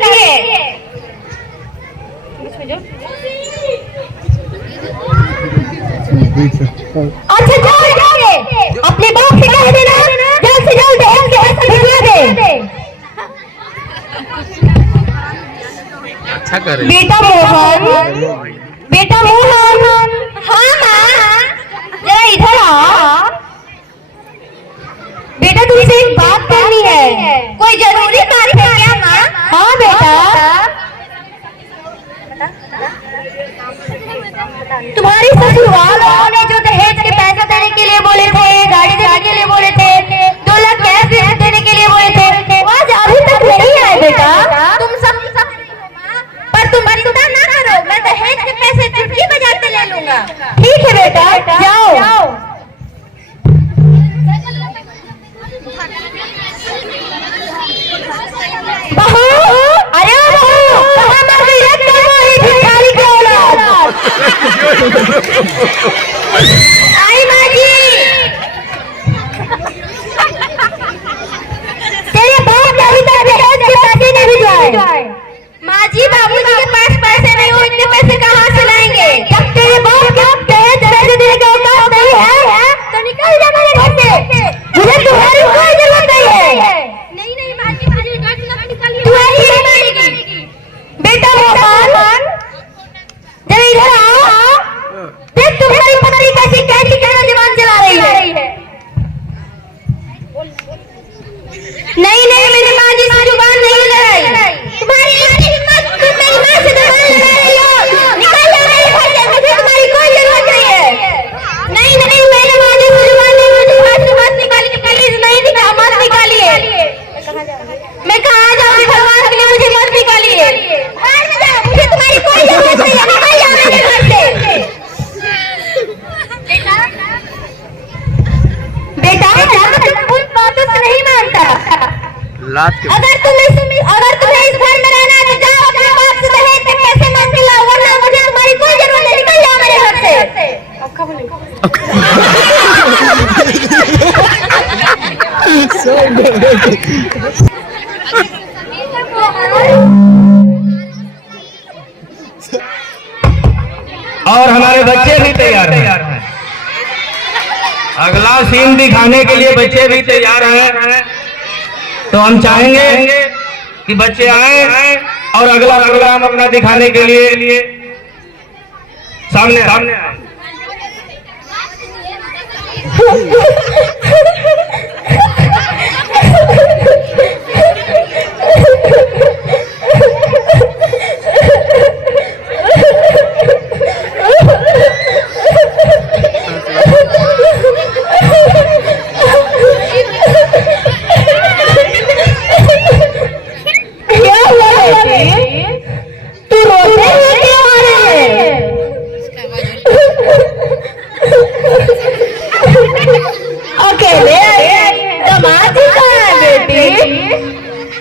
लीजिए। अच्छा जाओ अपने बाप से कह देना जल्द से जल्द भिजवा दे। अच्छा करे। बेटा मोहन, बेटा मोहन, हाँ माँ जरा इधर आ। बेटा तुमसे एक बात करनी है। कोई जरूरी बात है क्या माँ? हाँ बेटा। तुम्हारी ससुरवाल ने जो दहेज के पैसे देने के लिए बोले थे, गाड़ी देने के लिए बोले थे, 2 लाख कैश देने के लिए बोले थे, आज अभी तक नहीं आए बेटा। तुम सब पर तुम चिंता ना करो, मैं दहेज के पैसे चुटकी बजाते ले लूंगा। ठीक है बेटा जाओ। बहू, अरे बहू कहाँ मर गई है तुम भिखारी की औलाद? आई माँ जी। तेरे बाप ने अभी तक दहेज के पैसे नहीं भिजवाए। माँ जी बाबूजी के पास पैसे नहीं हो, इतने पैसे कहाँ से लाएंगे? जब तेरे बाप के दहेज पैसे देने का औकात नहीं है तो निकल जा मेरे घर से। मुझे तुम्हारी कोई जरूरत नहीं है। नहीं नहीं माँ जी मुझे घर से मत निकालिए। तू ऐसी नहीं मानेगी। बेटा मोहन जरा इधर आओ। देख तुम्हारी पत्नी कैसी कैसी कहना जवान चला रही है। नहीं नहीं मेरी माँ जी से जुबान नहीं लड़ाई। तुम्हारी हिम्मत, तुम मेरी माँ से जुबान लड़ा रही हो। निकल जाओ मेरे घर से, मुझे तुम्हारी कोई जरूरत नहीं है। नहीं नहीं मेरी माँ जी से जुबान नहीं, मुझे घर से मत निकालिए प्लीज। नहीं मत निकालिए। मैं कहाँ जाऊँगी भगवान के लिए, मुझे मत निकालिए। बाहर में जाओ, मुझे तुम्हारी कोई जरूरत नहीं है। निकल जाओ मेरे घर से। बेटा तुम उन बातों से नहीं मानता। अगर तुम्हें इस घर में रहना है तो जाओ अपने बाप से दहेज के पैसे मांग के लाओ, वरना मुझे तुम्हारी कोई जरूरत नहीं। निकल जाओ मेरे घर से। और हमारे बच्चे भी तैयार हैं। अगला सीन दिखाने के लिए बच्चे भी तैयार हैं, तो हम चाहेंगे कि बच्चे आए और अगला प्रोग्राम अपना दिखाने के लिए सामने आए।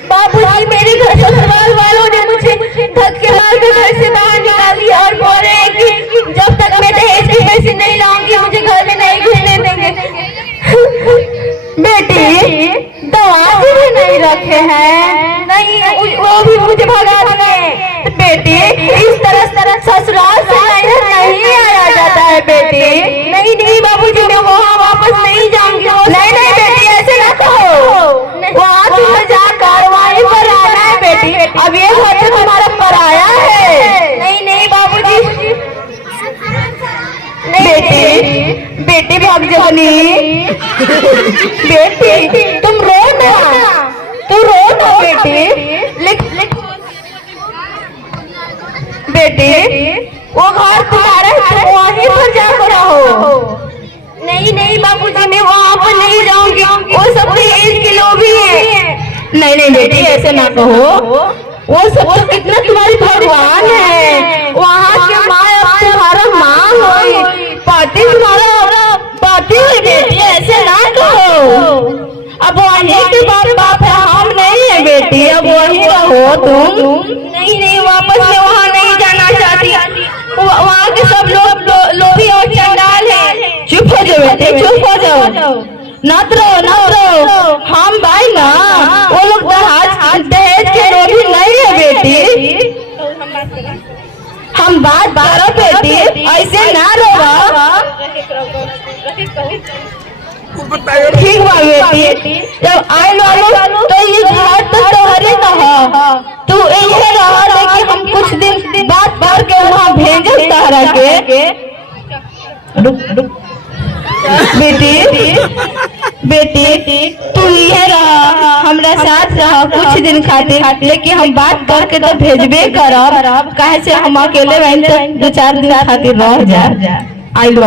बाबूजी मेरे घर ससुराल वालों ने मुझे धक्के मारकर घर से बाहर निकाल दिया और बोल रहे हैं कि जब तक मैं दहेज के पैसे नहीं लाऊंगी मुझे घर में नहीं घुसने देंगे। बेटी दवाज भी नहीं रखे हैं, नहीं वो भी मुझे भगा दिए। बेटी इस तरह ससुराल से नहीं आया जाता है बेटी। नहीं नहीं बाबूजी मैं वहाँ वापस नहीं जाऊंगी। नहीं नहीं बेटी ऐसे ना कहो, वहाँ तुम्हें जा कार्रवाई पर आना है बेटी। अब ये घर तो तुम्हारा पराया है। नहीं नहीं बाबूजी बेटी बेटी भाग जानी। बेटी तुम रो ना बेटी। बेटी वो घर तुम्हारा है, तुम वहीं पर जाकर रहो। नहीं नहीं बाबूजी मैं वहाँ पर नहीं जाऊंगी, वो सब दहेज के लोभी है। नहीं नहीं बेटी ऐसे ना कहो, वो सब तो कितना तुम्हारी भगवान है। वहाँ के माँ तुम्हारा माँ हो, पाती तुम्हारा पाती हुई बेटी ऐसे ना कहो। अब वही के बाप है, हम नहीं है बेटी, अब वही रहो तुम। नहीं नहीं वापस मैं वहाँ नहीं जाना चाहती। वहाँ के सब लोग लोभी और चंडाल है। चुप हो जाओ बेटे, चुप हो जाओ। नत रहो हम भाई ना, वो लोग दहेज के लोभी नहीं है बेटी। हम बात करो बेटी, ऐसे ना रोवा। ठीक बा बेटी, जब आयल वालो तो ये घर तो तोहरे कहा, तू यही रहा, लेकिन हम कुछ दिन बात करके वहाँ भेजे तहरा के। बेटी तू ये रहा, हमरा साथ रहा कुछ दिन खातिर, लेकिन हम बात करके तो भेजबे करब, काहे से हम अकेले रही तो 2-4 दिन खातिर रह जा। आइल तो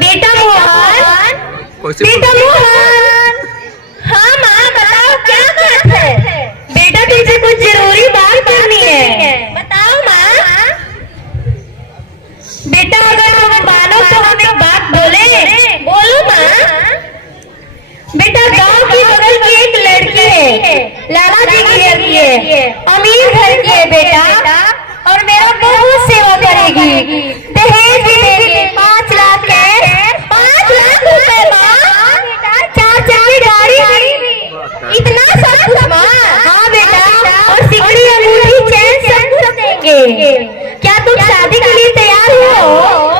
बेटा मोहन, बेटा मोहन। हाँ माँ बताओ क्या बात है? बेटा तुझे कुछ जरूरी बात करनी है, बताओ माँ। बेटा अगर तुम मानो तो हम एक बात बोले। बोलो माँ। बेटा गांव की बगल की एक लड़की है, लाला जी की लड़की है, अमीर घर की है बेटा, और मेरा बहुत सेवा करेगी, दहेज भी देगी। 5 लाख है, 5 लाख रुपए माँ, 4 चक्की गाड़ी भी, इतना सब कुछ माँ। हाँ बेटा, और सिकड़ी अंगूठी चैन सब कुछ देंगे। क्या तुम शादी के लिए तैयार हो?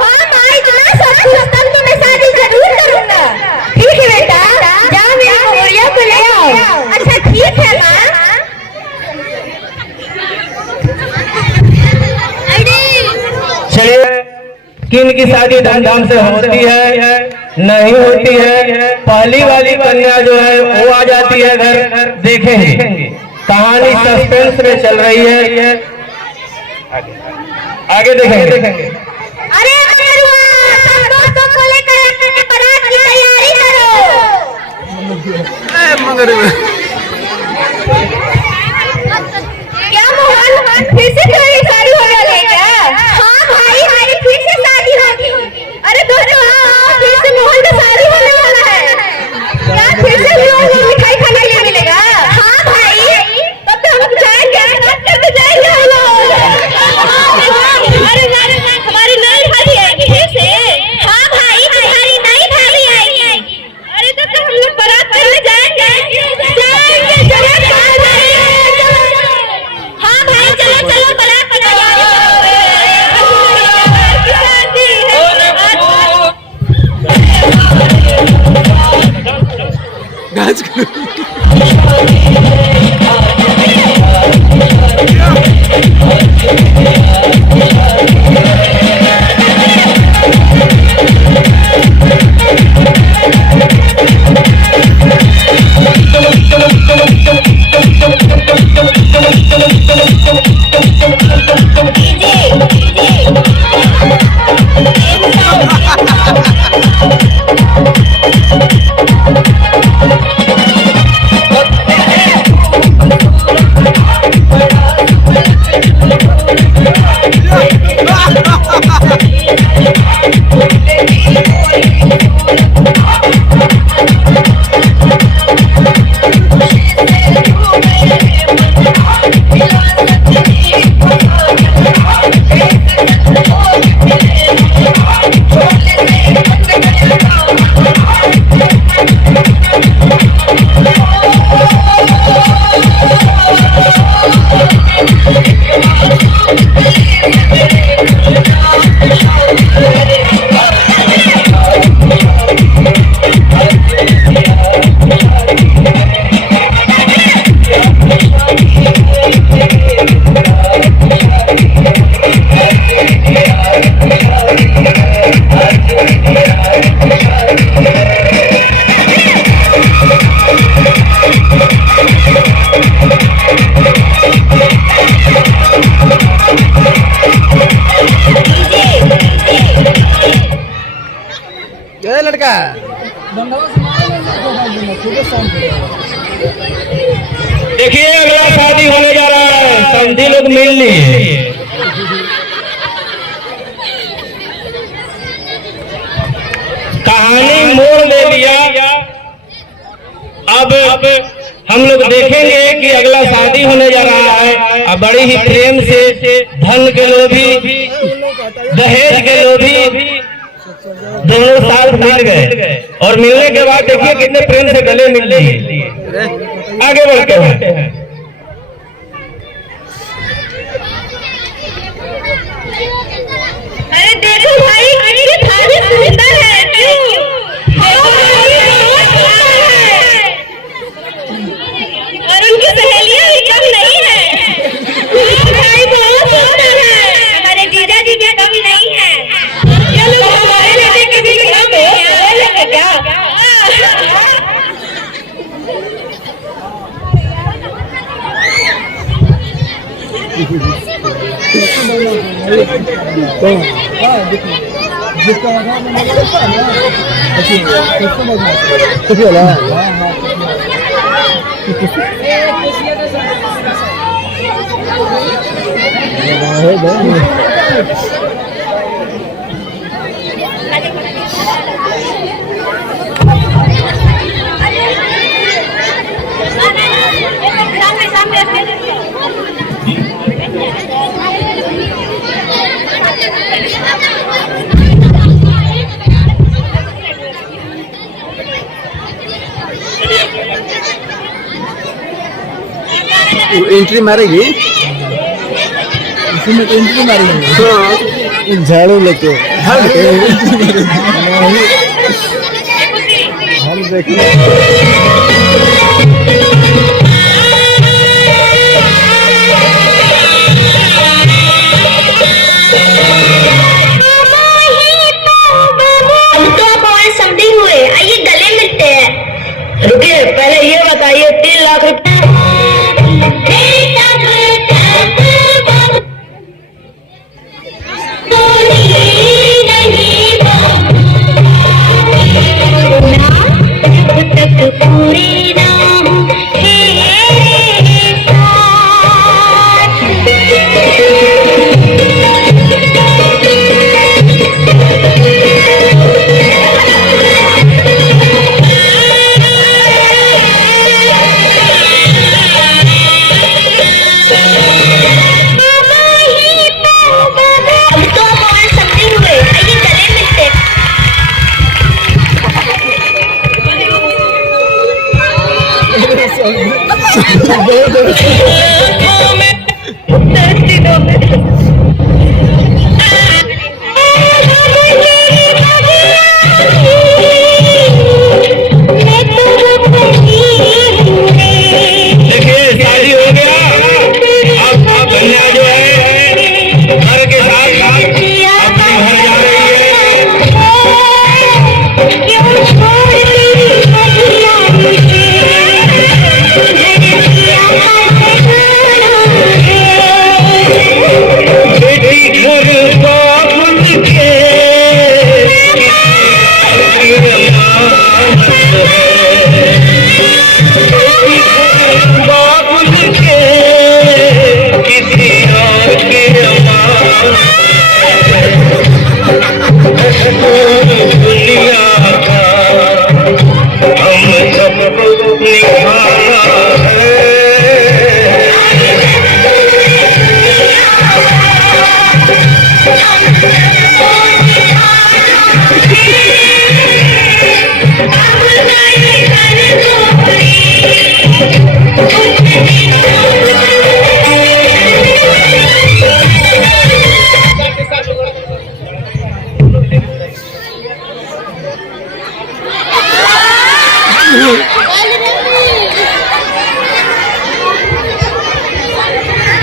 हाँ माँ, इतना सब कुछ, तब तो मैं शादी जरूर करूँगा। ठीक है बेटा, जाओ मेरी मोहरिया को ले आओ। अच्छा ठीक है माँ। चलिए, किन की शादी धूमधाम से होती है नहीं होती है, पहली वाली कन्या जो है वो आ जाती है घर। देखेंगे, कहानी सस्पेंस में चल रही है, आगे देखेंगे। अरे सब दोस्तों को लेकर बारात की तैयारी करो। क्या मोहन, फिर से तुम्हारी शादी होने वाली है क्या? हाँ भाई, हमारी फिर से शादी होगी। अरे दोस्तों फिर से मोहन का शादी होने वाला है। क्या फिर से मिठाई खाने के लिए मिलेगा? हाँ भाई, तब तो हम जाएंगे, बारात करके जाएंगे हम लोग। अरे हमारी नई भाभी आएगी फिर से? हाँ भाई, तुम्हारी नई भाभी आएगी। अरे तब तो हम लोग बारात करने जाएंगे। हाँ भाई चलो बारात की तैयारी लड़का देखिए, अगला शादी होने जा रहा है, समझी लोग मिल लिए। कहानी मोड़ ले लिया। अब हम लोग देखेंगे कि अगला शादी होने जा रहा है। अब बड़ी ही प्रेम से धन के लोभी, दहेज के लोभी दोनों साथ मिल गए, और मिलने के बाद देखिए कितने प्रेम से गले मिल लिए। आगे बढ़ते हैं। अरे देखो भाई कितनी सारी सुंदर है, क्यों? देखो भाई बहुत सुंदर है और उनकी सहेलियां भी कम नहीं है। भाई बहुत सुंदर है, हमारे जीजा जी भी कम नहीं है। चलो हमारे बेटे के भी कम है क्या? एंट्री मारेगी इसमें तो एंट्री मारेगी। हाँ झाड़ू लेके झाड़ू देखिए हुए, आइए गले मिलते हैं। रुकिए पहले ये बताइए 3 लाख रुपए पूरी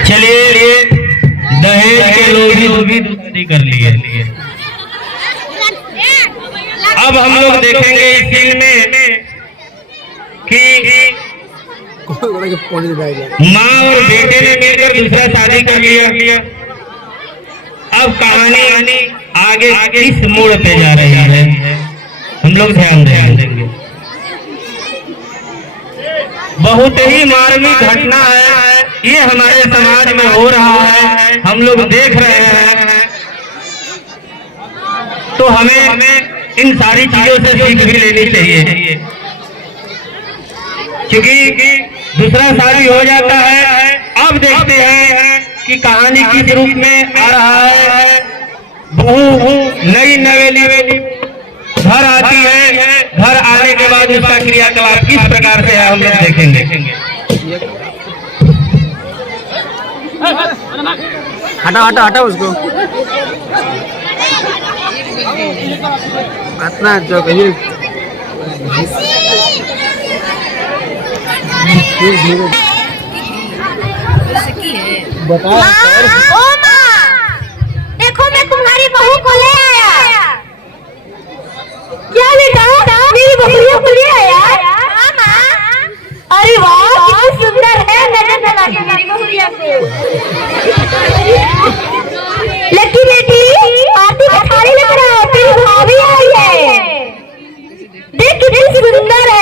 चलिए दहेज के लोग भी शादी कर लिए। अब हम लोग देखेंगे इस फिल्म में कि माँ और बेटे ने मिलकर दूसरा शादी कर लिया। अब कहानी आगे किस मोड़ पे जा रही है हम लोग ध्यान देंगे। बहुत ही मार्मिक घटना है, ये हमारे समाज में हो रहा है, हम लोग देख रहे हैं। तो हमें इन सारी चीजों से सीख भी लेनी चाहिए, क्योंकि दूसरा शादी हो जाता है। अब देखते हैं कि कहानी किस रूप में आ रहा है। बहू नई नवेली घर आती है, घर आने के बाद उसका क्रियाकलाप किस प्रकार से है हम लोग देखेंगे। हटा उसको। अपना जो कहिए बताओ ओ माँ, देखो मैं तुम्हारी बहू को ले आया। क्या बेटा, मेरी बहू को ले आया? हाँ माँ। अरे वाह, कितनी सुंदर है, नजर न लगे मेरी बहुरिया को। लकी बेटी, आरती की थाली लेकर आओ, तेरी भाभी आई है। देख कितनी सुंदर है।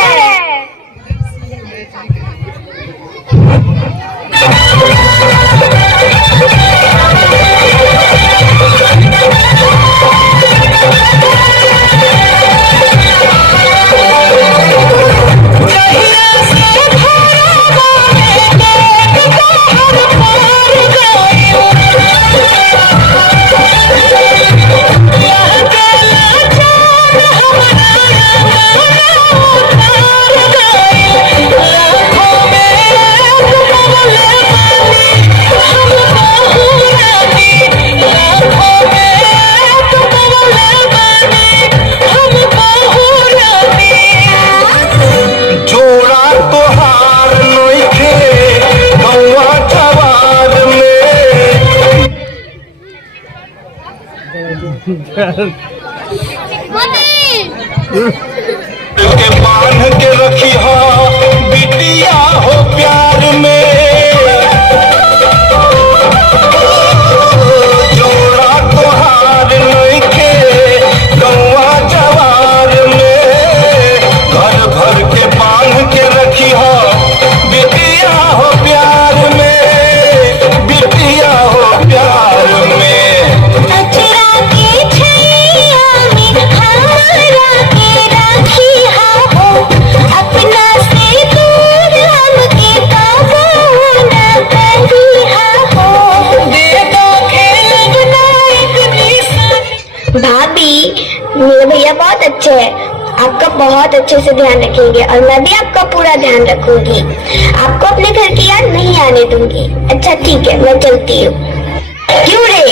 के बांध के रखी हो बिटिया हो प्यार में, जोड़ा तोहार नइखे गौवा जवार में, घर भर के बांध के रखी हो बिटिया हो प्यार में, बिटिया हो प्यार में। भाभी, मेरे भैया बहुत अच्छे हैं, आपका बहुत अच्छे से ध्यान रखेंगे और मैं भी आपका पूरा ध्यान रखूंगी। आपको अपने घर की याद नहीं आने दूंगी। अच्छा ठीक है, मैं चलती हूँ। क्यों रे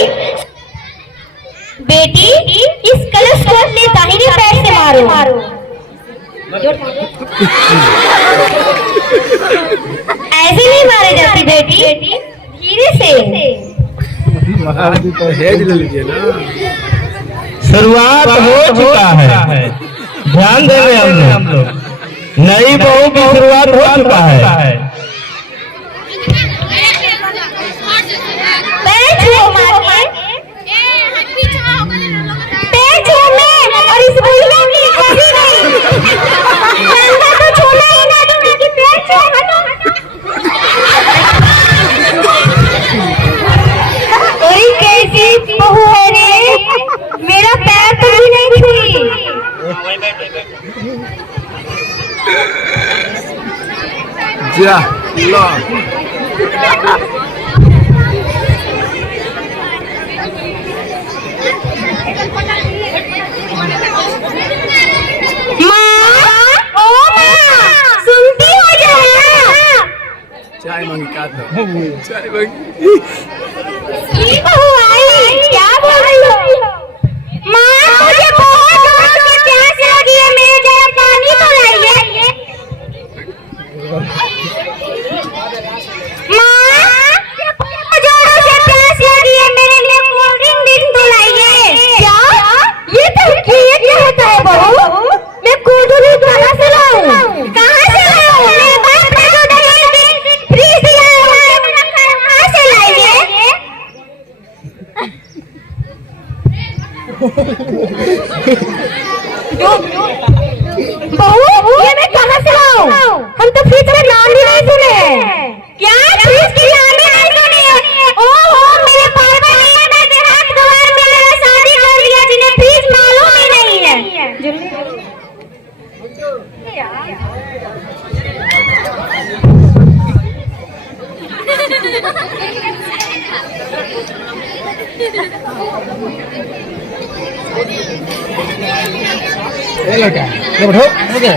बेटी, इस कलश को अपने दाहिने पैर से मारो। ऐसे नहीं मारे जाती बेटी, धीरे से। तो हेड ले लीजिए ना। शुरुआत हो चुका है, ध्यान देंगे हम लोग। नई बहू की शुरुआत हो चुका है। और इस बुढ़िया की कभी नहीं, नंदा तो छोड़ा ही ना, तो मेरी पैर छू हटो। कोई कैसी बहू है रे, मेरा पैर तो भी नहीं छुई। जा लो चाय मांगी, चाय मांगी। क्या बोल रही हो माँ? मुझे बहुत जोरों से प्यास लगी है, मेरे जरा पानी तो लाइए। माँ, जोरों से प्यास लगी है, मेरे लिए कोल्ड ड्रिंक तो लाइए। क्या ये क्या होता है बहू? मैं कोल्ड ड्रिंक कहाँ से लाऊं? कहाँ से लाऊं? मेरे बाप ने जो दहेज फ्रीज दिया है, कहाँ से लाइए? बहू, ये मैं कहाँ से लाऊं? हम तो फ्रिज में नाम भी नहीं सुने। क्या फ्रिज की नाम भी नहीं सुनी? ओहो, मेरे पापा ने मेरे हाथ गवार में मेरा शादी कर दिया, जिन्हें फ्रिज मालूम ही नहीं है। लड़का बैठो, हो गया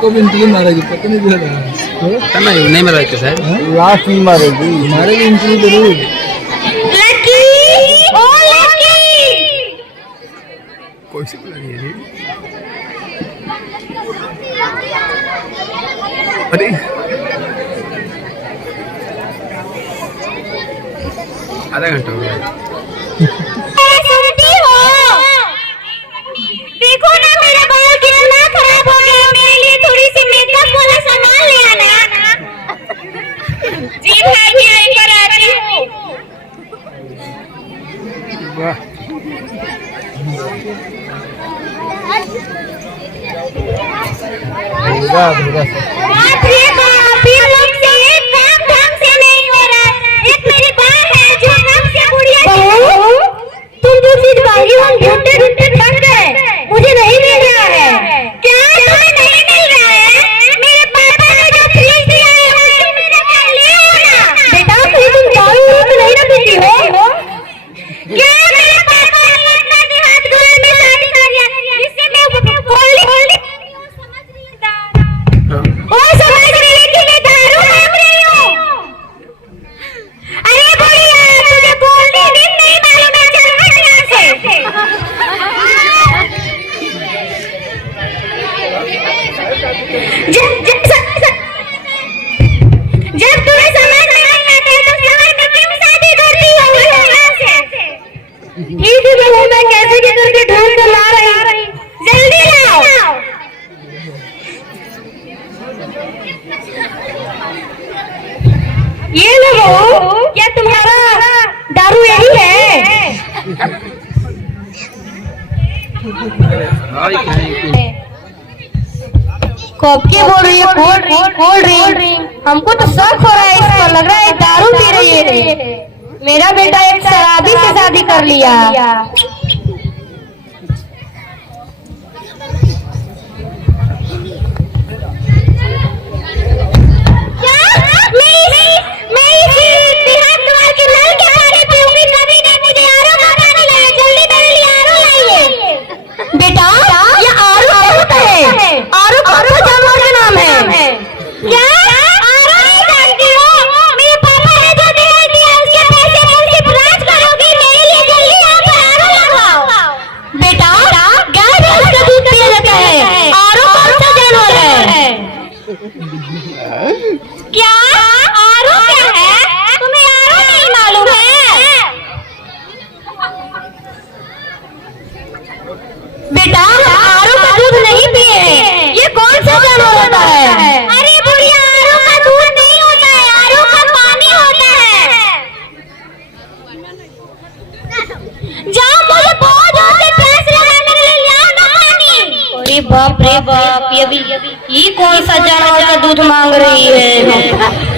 को भी इंटरव्यू मारेगी, पता नहीं क्या नहीं मारेगी सर, लास्ट में मारेगी इंटरव्यू जरूर। लकी, ओ अरे आधा घंटा हो गया। सुनती हो? देखो ना मेरा बाल कितना खराब हो गया, मेरे लिए थोड़ी सी मेकअप वाला सामान ले आना। जी मैं भी यहीं पर आती हूँ। वाह बाप रे बाप, ये लोग से ये काम ढंग से नहीं हो रहा। एक मेरी माँ है जो कब से बुढ़िया तुम जो चीज मांगी हम ढूंढते ढूंढते थक गए, मुझे नहीं मिल रहा है। क्या तुम्हें नहीं मिल रहा है? मेरे पापा ने जो फ्रिज दिया है उससे मेरा घर ले आओ ना। बेटा फिर तुम दारू तो नहीं ना पीती हो? क्या मेरे पापा ने इतना देहात गांव में शादी कर दिया जिससे मैं बोली और समझ रही है कि मैं दारू मांग रही हूँ। अरे बुढ़िया तुझे बोलने भी नहीं मालूम है, चल हट यहाँ से। जब तुम्हें समझ में नहीं आता है तो समझ में क्यों शादी करती हो? यहाँ से ठीक है बहू, मैं कैसे भी करके ढूंढ कर ला रही, जल्दी लाओ। ये लो बहू, क्या तुम्हारा दारू यही है? कब की बोल रही है कोल्ड ड्रिंक? हमको तो शक हो रहा है, इस पर लग रहा है दारू पी रही है। मेरा बेटा एक शराबी से शादी कर लिया। बेटा ये आरू क्या होता है? आरू कौन जानवर का नाम है? क्या आरू नहीं जानती हो? मेरे पापा ने जो दहेज दिया उसके पैसे मुझसे राज करोगी, मेरे लिए जल्दी यहाँ पर आरू लगाओ। बेटा गाय भैंस का दूध पिया जाता है, आरू कौन सा जानवर है? क्या आरू क्या है? तुम्हें आरू नहीं मालूम है? बेटा आरू का दूध नहीं पिए, ये कौन सा जानवर होता है? अरे बुढ़िया आरू का दूध नहीं होता है, आरू का पानी होता है। जाओ मुझे बहुत जोर से प्यास लगाने के लिए लाओ ना पानी। अरे बाप रे बाप, ये कौन सा जानवर का दूध मांग रही है?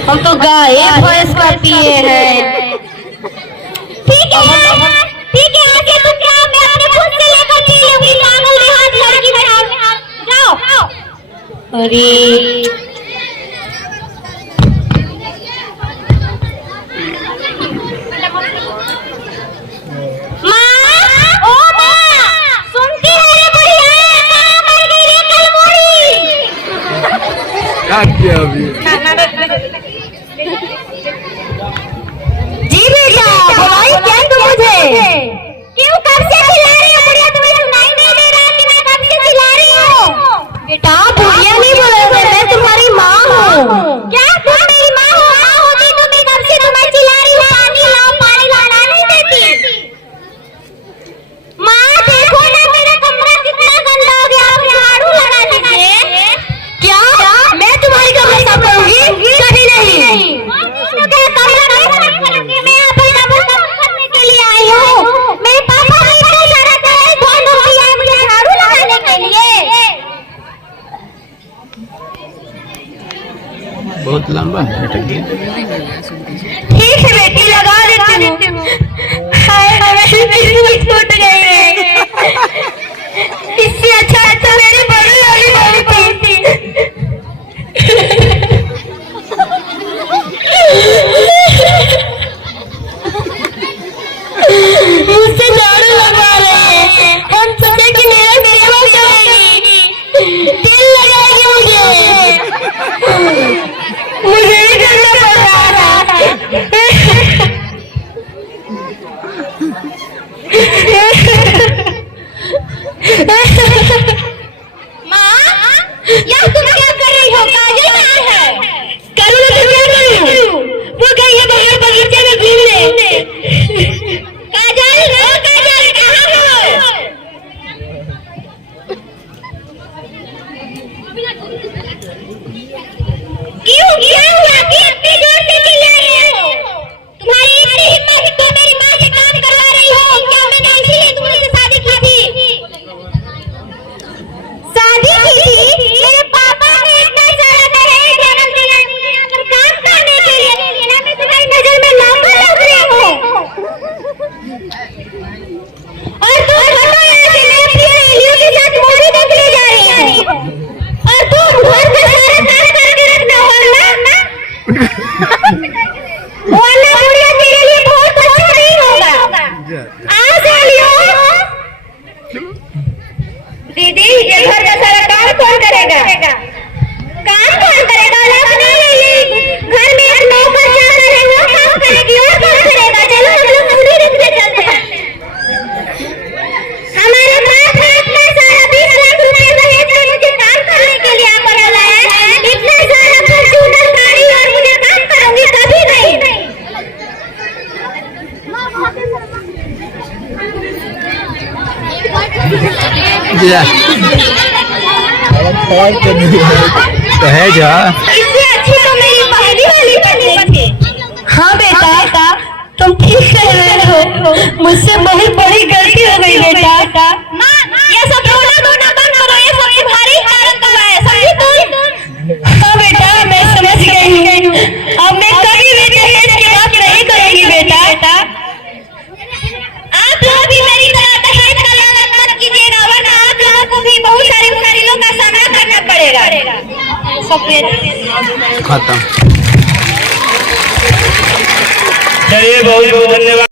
हम तो गाय भैंस का पिए हैं। ठीक है आगे तुम जाओ, मैं अपने खुद से लेकर पी लूंगी। पागल देहात लड़की में जाओ। अरे माँ, ओ माँ, सुनती है रे बुढ़िया? कहाँ मर गई रे कलमुड़ी? क्या किया अभी? जी बेटा बुलाई क्या तुम मुझे? क्यों कब से चिल्ला रही हो बुढ़िया? तुम्हें सुनाई नहीं दे रहा कि मैं कब से चिल्ला रही हूँ? बेटा बुढ़िया नहीं बोलोगे, मैं तुम्हारी माँ हूँ। क्या तुम मेरी माँ हो? माँ होती तो मैं कब से तुम्हें चिल्ला रही हूँ पानी लाओ, पानी लाना नहीं देती। माँ देखो ना मेरा कमरा कितना गंदा हो गया, आप झाड़ू लगा दीजिए। क्या मैं तुम्हारी कमरा साफ करूंगी? कभी नहीं। मैं यहाँ पर कमरा साफ करने के लिए आई हूँ। मेरे पापा ने इतना सारा दहेज बंद हो गया है मुझे झाड़ू लगाने के लिए। बहुत लंबा है बेटा। ठीक है बेटी लगा देती हूँ। हाय मेरी किस्मत टूट गई है। इससे अच्छा मेरी बड़ी वाली थी। मुझसे झाड़ू लगवा रहे हैं, हम सोचे कि मेरा सेवा करेगी, दिल लगाएगी मुझे ही करना पड़ रहा था। जा कहे जा इससे अच्छी तो मेरी पहली वाली पत्नी थी। हाँ बेटा, तुम ठीक कह रहे हो, मुझसे बहुत बड़ी गलती हो गई बेटा। ये सब रोना धोना बंद करो, ये सब तुम्हारे कारण तो है, समझी तुम? हाँ बेटा, मैं समझ गई हूँ। अब मैं कभी भी दहेज की बात नहीं करूंगी बेटा। आप लोग भी मेरी तरह दहेज का लालच मत कीजिएगा, वरना आप लोगों को भी बहुत सारी मुश्किलों का सामना करना पड़ेगा। खत्म। चलिए बहुत बहुत धन्यवाद।